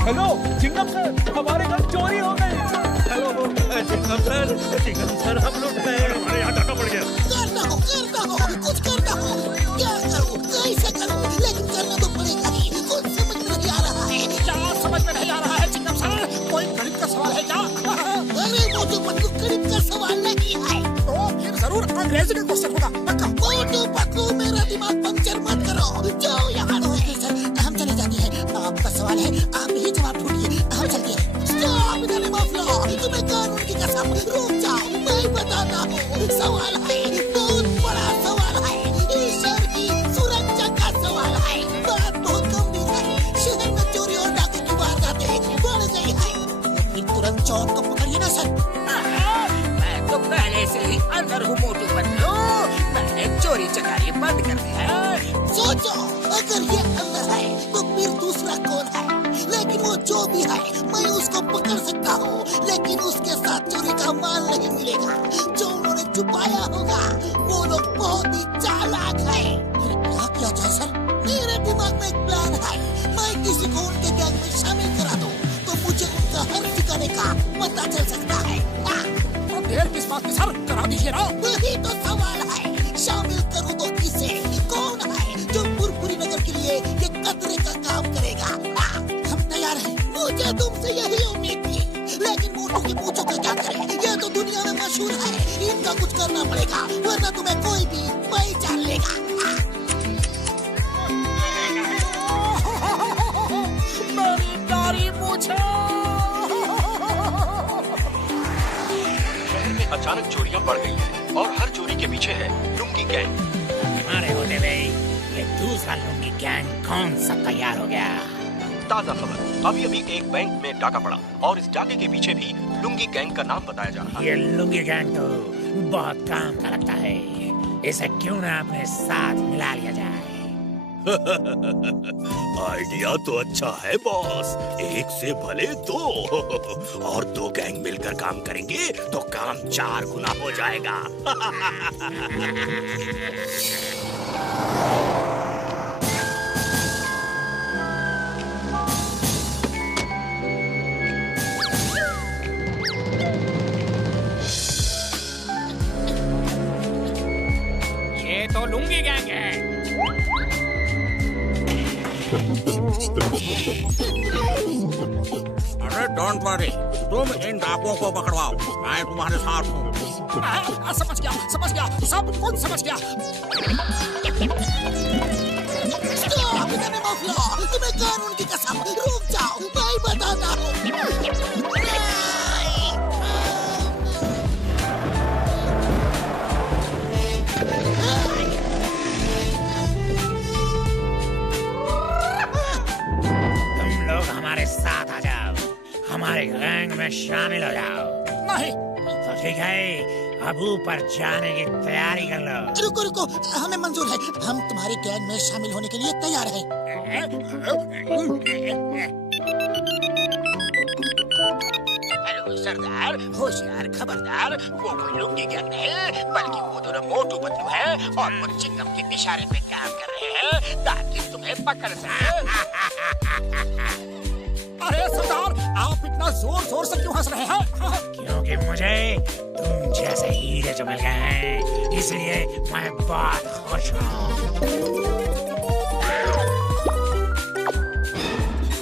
Hello Chingam sir, हमारे घर चोरी हो गई। हेलो चिंगम सर हम लुट गए। हमारे यहाँ डाका पड़ गया। करता हूँ कुछ करता हूँ। क्या करूँ कैसे करूँ, लेकिन करना तो पड़ेगा ही। कुछ समझ में नहीं आ रहा है। क्या समझ में नहीं आ रहा है चिंगम सर? कोई गणित का सवाल है क्या? अरे मोटू पतलू गणित का सवाल नहीं है। तो फिर जरूर अंग्रेजी का क्वेश्चन होगा। पक्का। मोटू पतलू मेरा दिमाग पंक्चर मत करो, जाओ यहाँ। ओके सर, हम चले जाते हैं। आपका सवाल है, आप ही जवाब ढूंढिए, हम चलते हैं। Stop the name of law, तुम्हें कानून की कसम। रुक जाओ, मैं बताता हूँ। सवाल है, बहुत बड़ा सवाल है, ईश्वर की सुरक्षा का सवाल है। बात बहुत गंभीर है। शहर में चोरी और डाकू की वारदातें बढ़ गई है। फिर तुरंत चौर को पकड़िए ना सर। मैं तो पहले से ही अंदर हूँ मोटू पतलू। मैंने चोरी चकारी बंद कर दिया है। सोचो, अगर ये अंदर है तो फिर दूसरा कौन है? लेकिन वो जो भी है, मैं उसको पकड़ सकता हूँ, लेकिन उसके साथ चोरी का माल नहीं मिलेगा जो उन्होंने छुपाया होगा। वो लोग बहुत ही चालाक है। फिर क्या किया जाए सर? मेरे दिमाग में एक प्लान है। मैं किसी को उनके गैंग में शामिल करा दूँ तो मुझे उनका हर ठिकाने का पता चल सकता है। और देर किस बात की सर, करा दीजिए ना। वही तो सवाल है, शामिल करूँ तो किसे? कौन है जो पुरपुरी नगर के लिए ये कतरे का काम करेगा? हम तैयार हैं। मुझे तुमसे यही उम्मीद थी, लेकिन मोटू की पूछो का क्या करें? ये तो दुनिया में मशहूर है, इनका कुछ करना पड़ेगा, वरना तुम्हें कोई भी पहचान लेगा। मेरी प्यारी पूछो। शहर में अचानक चोरियां बढ़ गई हैं और हर चोरी के पीछे है लुंगी गैंग। हमारे होते हुए ये दूसरा लुंगी गैंग कौन सा तैयार हो गया? ताजा खबर, अभी अभी एक बैंक में डाका पड़ा और इस डाके के पीछे भी लुंगी गैंग का नाम बताया जा रहा है। ये लुंगी गैंग तो बहुत काम का लगता है, इसे क्यों ना अपने साथ मिला लिया जाए। आइडिया तो अच्छा है बॉस, एक से भले दो। और दो गैंग मिलकर काम करेंगे तो काम 4 गुना हो जाएगा। ये तो लुंगी गैंग है। अरे डोंट वरी, तुम इन डाकुओं को पकड़वाओ, मैं तुम्हारे साथ हूँ। समझ गया, सब कुछ समझ गया। Stop the name of law, तुम्हें कानून की कसम। रुक जाओ, मैं बताता हूँ। तुम लोग हमारे साथ आ जाओ, हमारे गैंग में शामिल हो जाओ। नहीं। तो ठीक है, अब ऊपर जाने की तैयारी कर लो। रुको, हमें मंजूर है। हम तुम्हारे गैंग में शामिल होने के लिए तैयार हैं। हेलो सरदार, होशियार खबरदार, वो कोई लुंगी गैंग नहीं, बल्कि वो दोनों मोटू पतलू हैं और वो चिंगम के इशारे पे काम कर रहे हैं ताकि तुम्हें पकड़ सके। अरे सरदार, आप इतना जोर से क्यों हंस रहे हैं? क्योंकि मुझे तुम जैसे हीरे जो मिल गए हैं, इसलिए मैं बहुत खुश हूँ।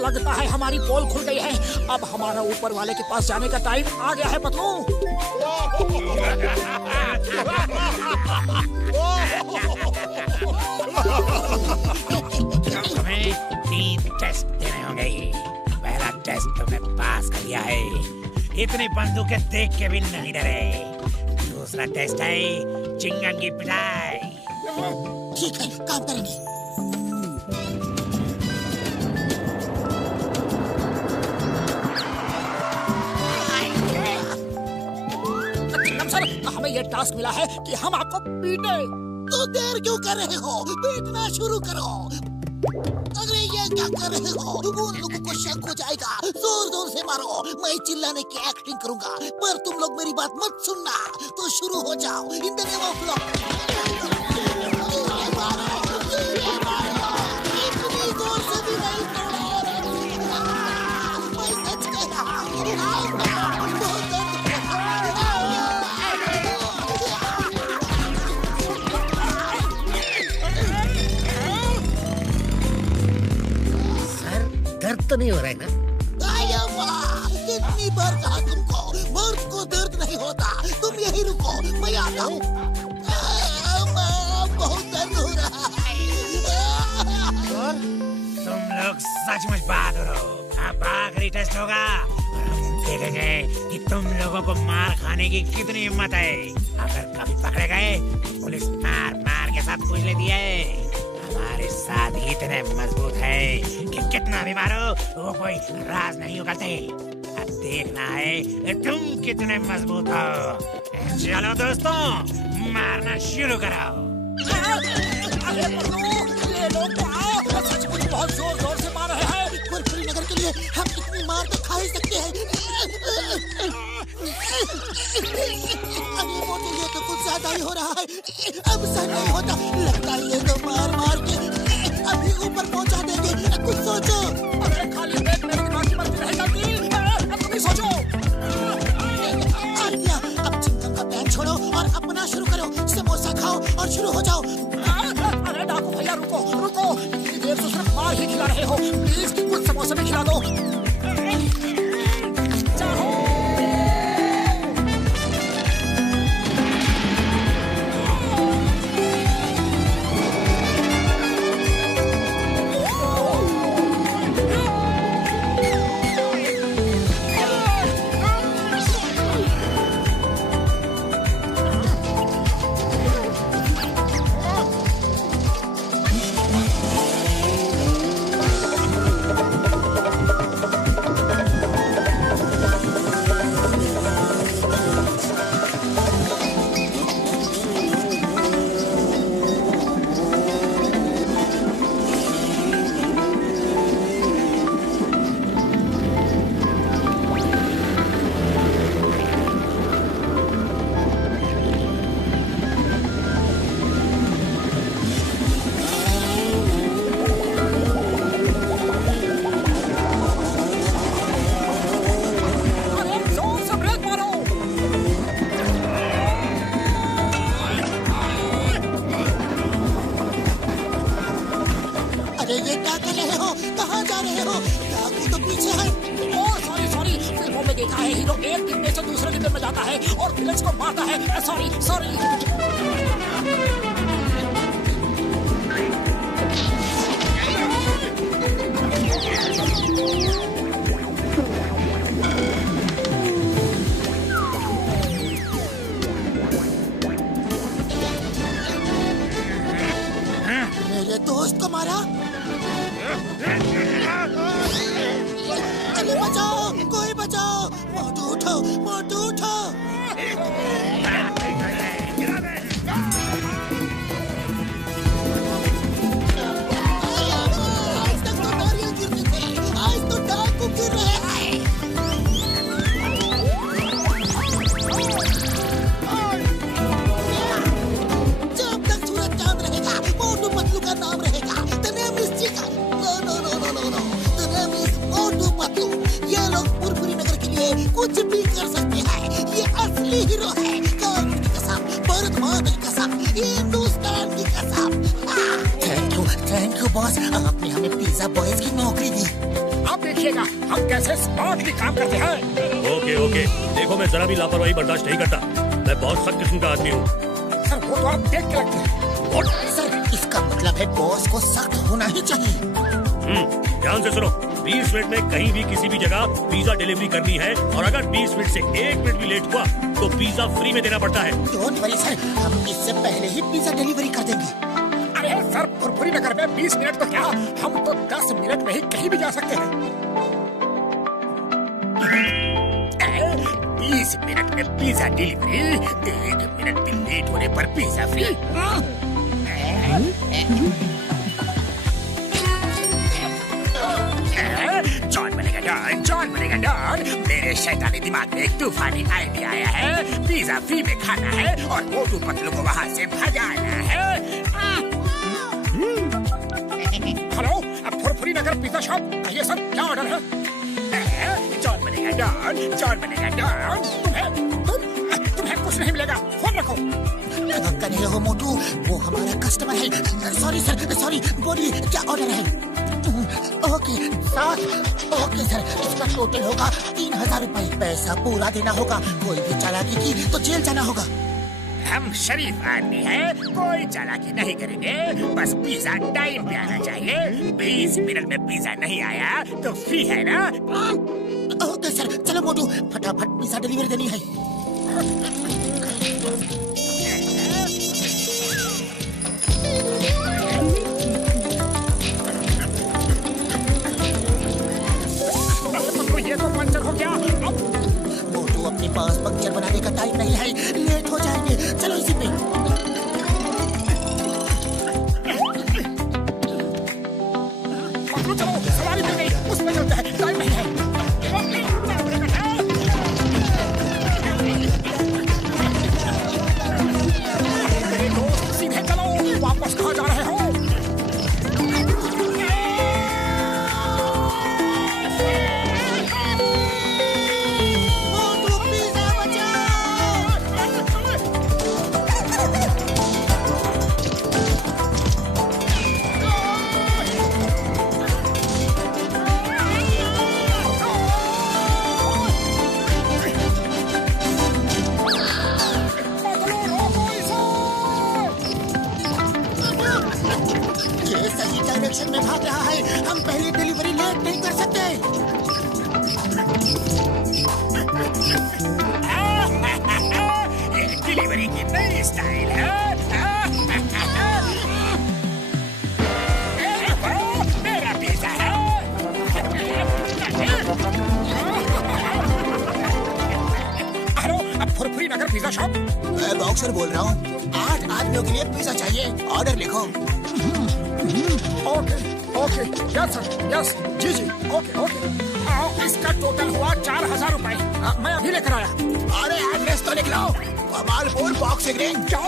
लगता है हमारी पोल खुल गई है। अब हमारा ऊपर वाले के पास जाने का टाइम आ गया है पतलू। तुम्हें 3 टेस्ट देने होंगे। पहला टेस्ट तुमने पास कर लिया है, इतनी बंदूकें देख के भी नहीं डरे। दूसरा टेस्ट है चिंगम की पिटाई। ठीक है, काम करेंगे। हमें ये टास्क मिला है कि हम आपको पीटे। तो देर क्यों कर रहे हो? पीटना शुरू करो। अरे ये क्या कर रहे हो? उन लोगों को शक हो जाएगा। जोर से मारो। मैं चिल्लाने की एक्टिंग करूंगा, पर तुम लोग मेरी बात मत सुनना। तो शुरू हो जाओ। In the name of law. इतनी जोर से भी नहीं तोड़ो। सर दर्द तो नहीं हो रहा है ना? कितनी बार कहा तुमको, मर्द को दर्द नहीं होता। तुम यही रुको, मैं आता हूँ। बहुत दर्द हो रहा है। तुम लोग सचमुच बहादुर हो। अब आखिरी टेस्ट होगा और हम देखेंगे कि तुम लोगों को मार खाने की कितनी हिम्मत है। अगर कभी पकड़े गए पुलिस मार मार के सब कुछ लेती है। हमारे साथ इतने मजबूत है कि कितना भी मारो वो कोई राज नहीं उगलते। अब देखना है तुम कितने मजबूत हो। चलो दोस्तों, मारना शुरू करो। अरे ये लोग तो आओ, सचमुच बहुत जोर जोर से मार रहे हैं। कुरकुरी नगर के लिए हम इतनी मार तो खा ही सकते हैं। अरे मोटू, ये तो कुछ ज्यादा ही हो रहा है। अब सहन नहीं होता। लगता है ये तो मार मार के अभी ऊपर पहुंचा देंगे। कुछ सोचो। अरे खाली पेट मेरे दिमाग की मर्जी रह जाती। अब तुम ही सोचो। आलिया, अब चिंगम का पैर छोड़ो और अपना शुरू करो। समोसा खाओ और शुरू हो जाओ। अरे डाकू भैया, रुको रुको। इतनी देर से सिर्फ मार ही खिला रहे हो। प्लीज कुछ समोसा भी खिला दो। डिलीवरी करनी है और अगर 20 मिनट से 1 मिनट भी लेट हुआ तो पिज्जा फ्री में देना पड़ता है। डोंट वरी सर, हम इससे पहले ही पिज्जा डिलीवरी कर देंगे। अरे सर, कुरकुरी नगर में 20 मिनट तो क्या, हम तो 10 मिनट में ही कहीं भी जा सकते हैं। 20 मिनट में पिज्जा डिलीवरी, 1 मिनट भी लेट होने पर पिज्जा फ्री। जॉन बनेगा डॉन। मेरे शैतानी दिमाग में एक तूफानी आइडिया आया है। पिज्जा फ्री में खाना है और मोटू पतलू को वहाँ से भगाना है। हेलो, अब फुरफुरी नगर पिज्जा शॉप, कहिए सर क्या ऑर्डर है? जॉन बनेगा डॉन, जॉन बनेगा डॉन। तुम्हें कुछ नहीं मिलेगा। फोन रखो। कर रहे हो मोटू, वो हमारा कस्टमर है। Sorry sir, sorry. बोलिए क्या ऑर्डर है? ओके सर, ओके सर, इसका टोटल होगा 3000 रुपए। पैसा पूरा देना होगा। कोई भी चालाकी की तो जेल जाना होगा। हम शरीफ आदमी हैं, कोई चालाकी नहीं करेंगे। बस पिज्जा टाइम पे आना चाहिए। 20 मिनट में पिज्जा नहीं आया तो फ्री है ना? ओके सर, चलो मोटू फटाफट पिज्जा डिलीवरी देनी है। ये तो पंचर हो गया। मोटू अपने पास पंक्चर बनाने का टाइम नहीं है, लेट हो जाएंगे। चलो इसी पे। चलो सवारी मिल गई, उसमें चलते हैं। टाइम नहीं है। मेरे दोस्त सीधे चलो। वापस कहाँ जा रहे हो? डायरेक्शन में भाग रहा है। हम पहली डिलीवरी लेट नहीं कर सकते। डिलीवरी की नई स्टाइल है। मेरा पिज्जा है। हेलो, अब फुरफुरी नगर पिज्जा शॉप। मैं बॉक्सर बोल रहा हूँ। 8 आदमियों के लिए पिज्जा चाहिए। ऑर्डर लिखो। Okay okay, yes sir, yes, जी जी, ओके ओके। इसका टोटल हुआ 4000 रुपए। मैं अभी लेकर आया। अरे एड्रेस तो लिख लो। Kamalpur boxing ring. क्या?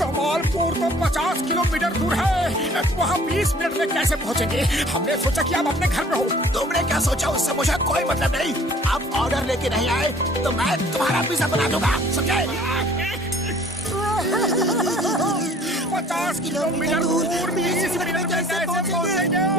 कमालपुर तो 50 किलोमीटर दूर है। वहाँ 20 मिनट में कैसे पहुँचेंगे? हमने सोचा कि आप अपने घर में हो। तुमने क्या सोचा उससे मुझे कोई मतलब नहीं। आप ऑर्डर लेके नहीं आए तो मैं तुम्हारा पिज्जा बना दूंगा, समझे? 50 किलोमीटर दूर 20 मिनट में कैसे पहुँचेंगे?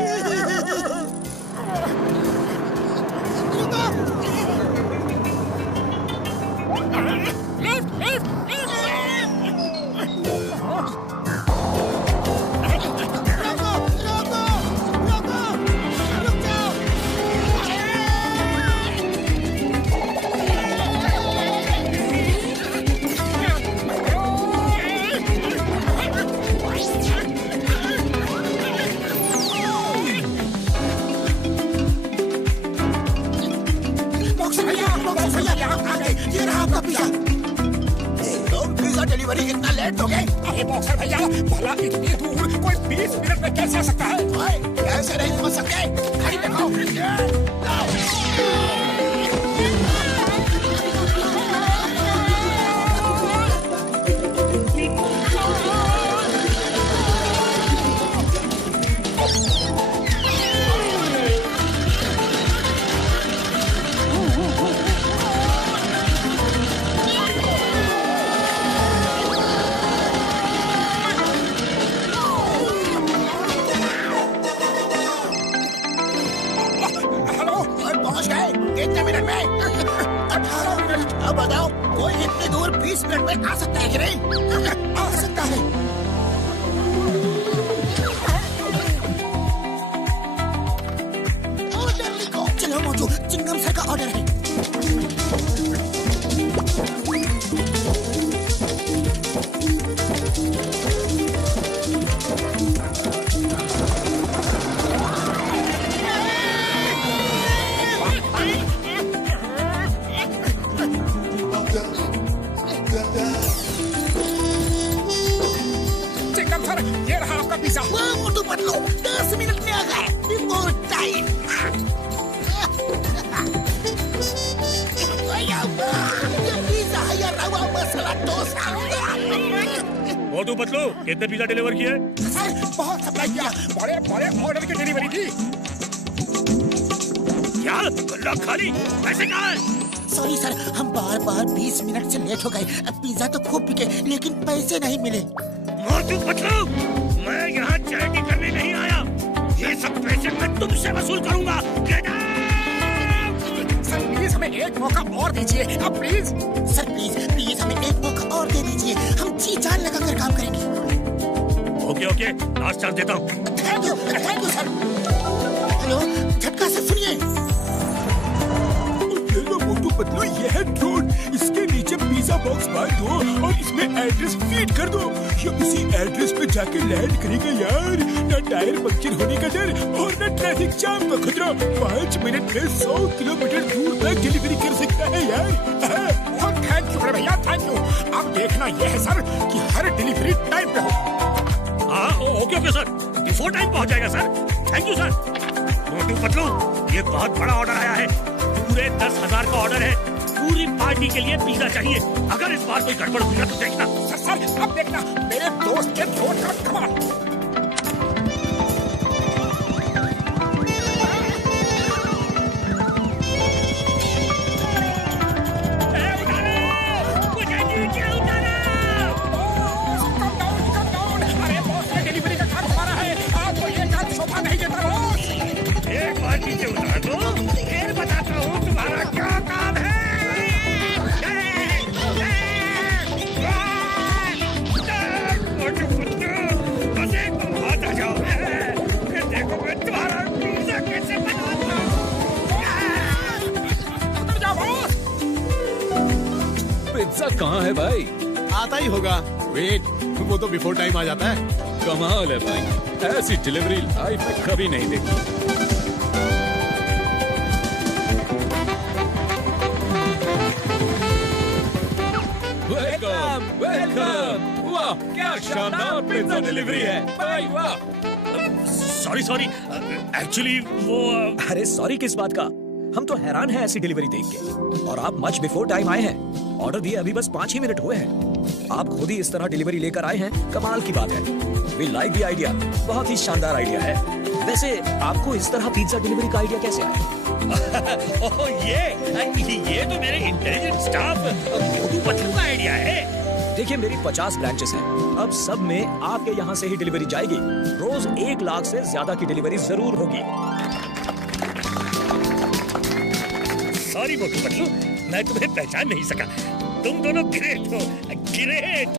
डिलीवरी इतना लेट हो गई? अरे बॉक्सर भैया, भला इतनी दूर कोई 20 मिनट में कैसे आ सकता है? कैसे नहीं समझ सकते? खड़ी देखो। कितने मिनट में? 18 मिनट। अब बताओ, कोई इतनी दूर 20 मिनट में आ सकता है कि नहीं? आ सकता है। ऑर्डर लिखो। चलो मोटू, चिंगम सर का ऑर्डर है। ये रहा आपका पिज्जा। मोटू पतलू 10 मिनट में आ गए। Before time. ये पिज्जा है या रवा मसाला डोसा। मोटू पतलू, कितने पिज्जा डिलीवर किए? सर, बहुत सप्लाई किया। बड़े बड़े ऑर्डर की डिलीवरी थी। क्या गल्ला खाली? पैसे कहाँ हैं? सॉरी सर, हम बार बार 20 मिनट से लेट हो गए। पिज्जा तो खूब बिके लेकिन पैसे नहीं मिले। मोटू पतलू, मैं यहाँ चैरिटी करने नहीं आया। ये सब पैसे मैं तुमसे वसूल करूंगा। Get out! सर प्लीज हमें एक मौका और दीजिए अब प्लीज। सर प्लीज हमें एक मौका और दे दीजिए, हम जी जान लगा कर काम करेंगे। ओके, लास्ट चांस देता हूँ। Thank you sir. हेलो, झटका से सुनिए। ये लो मोटू पतलू, ये है ड्रोन। इसके नीचे पिज्जा बॉक्स बांध दो और इसमें एड्रेस फीड कर दो। ये उसी एड्रेस पे जाके लैंड करेगा यार। न टायर पंक्चर होने का डर और न ट्रैफिक जाम का खतरा। 5 मिनट में 100 किलोमीटर दूर तक डिलीवरी कर सकता है यार। बहुत थैंक यू भैया, थैंक यू। अब देखना यह है सर कि हर डिलीवरी टाइम पे हो। हाँ, ओके सर, बिफोर टाइम पहुँच जाएगा sir. Thank you sir. Motu Patlu, ये बहुत बड़ा ऑर्डर आया है। पूरे 10,000 का ऑर्डर है। पूरी पार्टी के लिए पिज्जा चाहिए। अगर इस बार कोई गड़बड़ हुई ना तो देखना। सर अब देखना मेरे दोस्त के ड्रोन का कमाल। अरे बॉस, ये डिलीवरी का काम हमारा है। आपको ये काम शोभा नहीं देता बॉस। एक बार नीचे उतार दो, फिर बताता हूँ तुम्हारा क्या काम है। मोटू पतलू, बस एक बात आ जाओ, फिर देखो मैं तुम्हारा पिज्जा कैसे बनाता हूँ। उतर जाओ बॉस। पिज्जा कहाँ है भाई? आता ही होगा। वेट, वो तो बिफोर टाइम आ जाता है। कमाल है भाई, ऐसी डिलीवरी लाइफ में कभी नहीं देखी। वेलकम। वाह, क्या शानदार पिज्जा डिलीवरी है भाई, वाह। सॉरी, एक्चुअली वो अरे सॉरी किस बात का? हम तो हैरान हैं ऐसी डिलीवरी देख के। और आप मच बिफोर टाइम आए हैं। ऑर्डर दिए अभी बस 5 ही मिनट हुए हैं। आप खुद ही इस तरह डिलीवरी लेकर आए हैं, कमाल की बात है। वी लाइक द आइडिया, बहुत ही शानदार आइडिया है। वैसे आपको इस तरह पिज्जा डिलीवरी का आइडिया कैसे आया? ओह, ये तो मेरे इंटेलिजेंट स्टाफ मोटू पतलू का आइडिया है। देखिए, मेरी 50 ब्रांचेस हैं। अब सब में आपके यहाँ से ही डिलीवरी जाएगी। रोज 1 लाख से ज्यादा की डिलीवरी जरूर होगी। सॉरी मोटू पतलू, मैं तुम्हें पहचान नहीं सका। तुम दोनों ग्रेट हो, ग्रेट।